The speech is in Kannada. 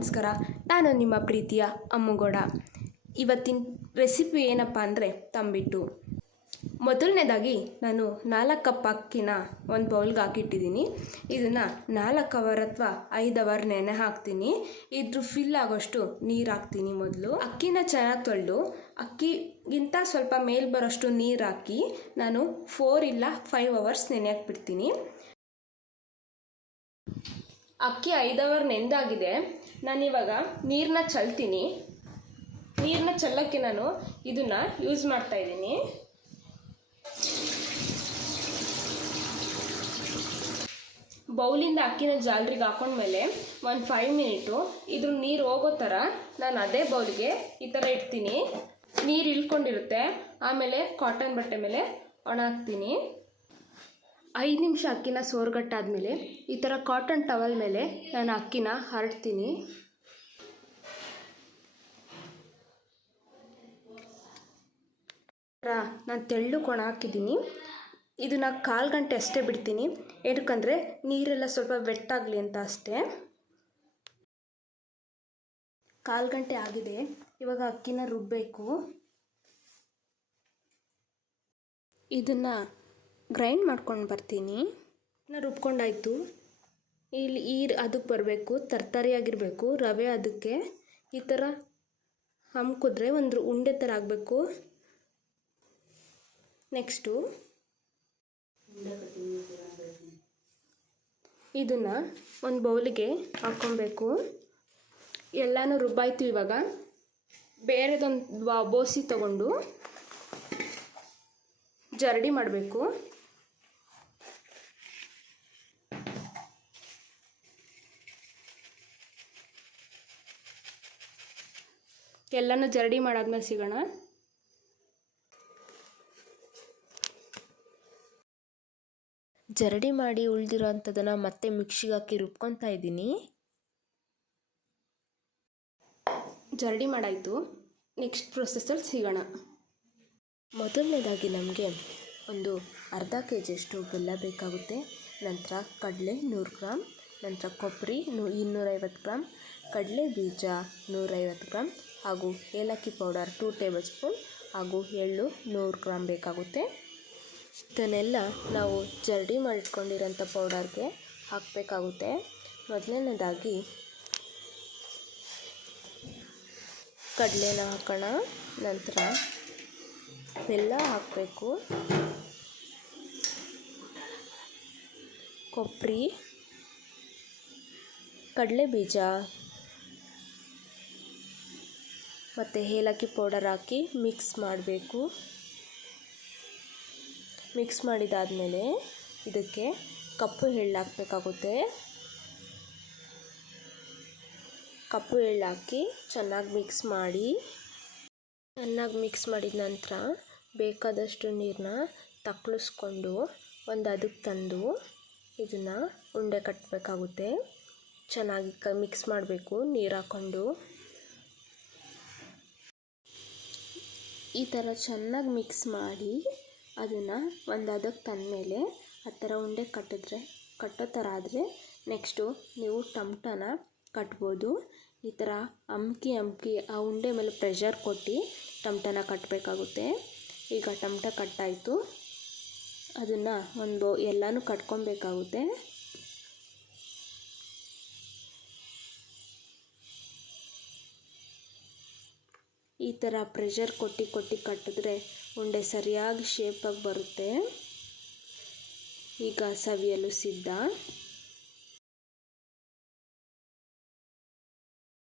ನಮಸ್ಕಾರ. ನಾನು ನಿಮ್ಮ ಪ್ರೀತಿಯ ಅಮ್ಮುಗೌಡ. ಇವತ್ತಿನ ರೆಸಿಪಿ ಏನಪ್ಪ ಅಂದರೆ ತಂಬಿಟ್ಟು. ಮೊದಲನೇದಾಗಿ ನಾನು 4 ಕಪ್ ಅಕ್ಕಿನ ಒಂದು ಬೌಲ್ಗೆ ಹಾಕಿಟ್ಟಿದ್ದೀನಿ. ಇದನ್ನು 4 ಅವರ್ ಅಥವಾ 5 ಅವರ್ ನೆನೆ ಹಾಕ್ತೀನಿ. ಇದ್ರ ಫಿಲ್ ಆಗೋಷ್ಟು ನೀರು ಹಾಕ್ತೀನಿ. ಮೊದಲು ಅಕ್ಕಿನ ಚೆನ್ನಾಗಿ ತೊಳೆದು ಅಕ್ಕಿಗಿಂತ ಸ್ವಲ್ಪ ಮೇಲೆ ಬರೋಷ್ಟು ನೀರು ಹಾಕಿ ನಾನು 4 ಇಲ್ಲ 5 ಅವರ್ಸ್ ನೆನೆಯಕ್ಕೆ ಬಿಡ್ತೀನಿ. ಅಕ್ಕಿ 5 ಅವರ್ ನೆಂದಾಗಿದೆ. ನಾನಿವಾಗ ನೀರನ್ನ ಚೆಲ್ತೀನಿ. ನೀರನ್ನ ಚೆಲ್ಲೋಕ್ಕೆ ನಾನು ಇದನ್ನು ಯೂಸ್ ಮಾಡ್ತಾಯಿದ್ದೀನಿ. ಬೌಲಿಂದ ಅಕ್ಕಿನ ಜಾಲರಿಗೆ ಹಾಕೊಂಡ್ಮೇಲೆ ಒಂದು 5 ಮಿನಿಟು ಇದ್ರ ನೀರು ಹೋಗೋ ಥರ ನಾನು ಅದೇ ಬೌಲ್ಗೆ ಈ ಥರ ಇಡ್ತೀನಿ. ನೀರು ಇಳ್ಕೊಂಡಿರುತ್ತೆ. ಆಮೇಲೆ ಕಾಟನ್ ಬಟ್ಟೆ ಮೇಲೆ ಒಣ ಹಾಕ್ತೀನಿ. 5 ನಿಮಿಷ ಅಕ್ಕಿನ ಸೋರ್ಗಟ್ಟಾದಮೇಲೆ ಈ ಥರ ಕಾಟನ್ ಟವಲ್ ಮೇಲೆ ನಾನು ಅಕ್ಕಿನ ಹರಡ್ತೀನಿ. ನಾನು ತೆಳ್ಳಗೆ ಒಣ ಹಾಕಿದ್ದೀನಿ. ಇದನ್ನು 1/4 ಗಂಟೆ ಅಷ್ಟೇ ಬಿಡ್ತೀನಿ. ಏನಕ್ಕಂದರೆ ನೀರೆಲ್ಲ ಸ್ವಲ್ಪ ವೆಟ್ಟಾಗಲಿ ಅಂತ ಅಷ್ಟೇ. 1/4 ಗಂಟೆ ಆಗಿದೆ. ಇವಾಗ ಅಕ್ಕಿನ ರುಬ್ಬಬೇಕು. ಇದನ್ನು ಗ್ರೈಂಡ್ ಮಾಡ್ಕೊಂಡು ಬರ್ತೀನಿ. ರುಬ್ಕೊಂಡಾಯಿತು. ಇಲ್ಲಿ ಅದಕ್ಕೆ ಬರಬೇಕು, ತರ್ತರಿಯಾಗಿರಬೇಕು. ರವೆ ಅದಕ್ಕೆ ಈ ಥರ ಹಮ್ಕಿದ್ರೆ ಒಂದು ಉಂಡೆ ಥರ ಆಗಬೇಕು. ನೆಕ್ಸ್ಟು ಇದನ್ನು ಒಂದು ಬೌಲಿಗೆ ಹಾಕ್ಕೊಬೇಕು. ಎಲ್ಲನೂ ರುಬ್ಬಾಯಿತು. ಇವಾಗ ಬೇರೆದೊಂದು ಬೋಸಿ ತಗೊಂಡು ಜರಡಿ ಮಾಡಬೇಕು. ಎಲ್ಲನೂ ಜರಡಿ ಮಾಡಾದ್ಮೇಲೆ ಸಿಗೋಣ. ಜರಡಿ ಮಾಡಿ ಉಳಿದಿರೋ ಅಂಥದ್ದನ್ನು ಮತ್ತೆ ಮಿಕ್ಸಿಗೆ ಹಾಕಿ ರುಬ್ಕೊತಾ ಇದ್ದೀನಿ. ಜರಡಿ ಮಾಡಾಯಿತು. ನೆಕ್ಸ್ಟ್ ಪ್ರೊಸೆಸಲ್ಲಿ ಸಿಗೋಣ. ಮೊದಲನೇದಾಗಿ ನಮಗೆ ಒಂದು ಅರ್ಧ ಕೆಜಿಯಷ್ಟು ಬೆಲ್ಲ ಬೇಕಾಗುತ್ತೆ. ನಂತರ ಕಡಲೆ 100 ಗ್ರಾಮ್, ನಂತರ ಕೊಬ್ಬರಿ 250 ಗ್ರಾಮ್, ಕಡಲೆ ಬೀಜ 150 ಗ್ರಾಮ್ ಹಾಗೂ ಏಲಕ್ಕಿ ಪೌಡರ್ 2 ಟೇಬಲ್ ಸ್ಪೂನ್ ಹಾಗೂ ಎಳ್ಳು 100 ಗ್ರಾಮ್ ಬೇಕಾಗುತ್ತೆ. ಇದನ್ನೆಲ್ಲ ನಾವು ಜರಡಿ ಮಾಡಿಟ್ಕೊಂಡಿರೋಂಥ ಪೌಡರ್ಗೆ ಹಾಕಬೇಕಾಗುತ್ತೆ. ಮೊದಲನೇದಾಗಿ ಕಡಲೆನ ಹಾಕೋಣ. ನಂತರ ಬೆಲ್ಲ ಹಾಕಬೇಕು, ಕೊಬ್ಬರಿ, ಕಡಲೆ ಬೀಜ ಮತ್ತು ಏಲಕ್ಕಿ ಪೌಡರ್ ಹಾಕಿ ಮಿಕ್ಸ್ ಮಾಡಬೇಕು. ಮಿಕ್ಸ್ ಮಾಡಿದಾದಮೇಲೆ ಇದಕ್ಕೆ ಕಪ್ಪು ಎಳ್ಳು ಹಾಕಬೇಕಾಗುತ್ತೆ. ಕಪ್ಪು ಎಳ್ಳು ಹಾಕಿ ಚೆನ್ನಾಗಿ ಮಿಕ್ಸ್ ಮಾಡಿದ ನಂತರ ಬೇಕಾದಷ್ಟು ನೀರನ್ನ ತಕ್ಕಳಿಸ್ಕೊಂಡು ಒಂದು ಅದಕ್ಕೆ ತಂದು ಇದನ್ನು ಉಂಡೆ ಕಟ್ಟಬೇಕಾಗುತ್ತೆ. ಚೆನ್ನಾಗಿ ಮಿಕ್ಸ್ ಮಾಡಬೇಕು ನೀರು ಹಾಕ್ಕೊಂಡು. ಈ ಥರ ಚೆನ್ನಾಗಿ ಮಿಕ್ಸ್ ಮಾಡಿ ಅದನ್ನು ಒಂದು ಅದಕ್ಕೆ ತಂದಮೇಲೆ ಆ ಥರ ಉಂಡೆ ಕಟ್ಟೋ ಥರ ಆದರೆ ನೆಕ್ಸ್ಟು ನೀವು ಟಮಟನ ಕಟ್ಬೋದು. ಈ ಥರ ಅಮ್ಕಿ ಆ ಉಂಡೆ ಮೇಲೆ ಪ್ರೆಷರ್ ಕೊಟ್ಟು ಟಮಟನ ಕಟ್ಟಬೇಕಾಗುತ್ತೆ. ಈಗ ಟಮಟ ಕಟ್ಟಾಯಿತು. ಅದನ್ನು ಎಲ್ಲನೂ ಕಟ್ಕೊಬೇಕಾಗುತ್ತೆ. ಈ ಥರ ಪ್ರೆಷರ್ ಕೊಟ್ಟು ಕಟ್ಟಿದ್ರೆ ಉಂಡೆ ಸರಿಯಾಗಿ ಶೇಪಾಗಿ ಬರುತ್ತೆ. ಈಗ ಸವಿಯಲು ಸಿದ್ಧ.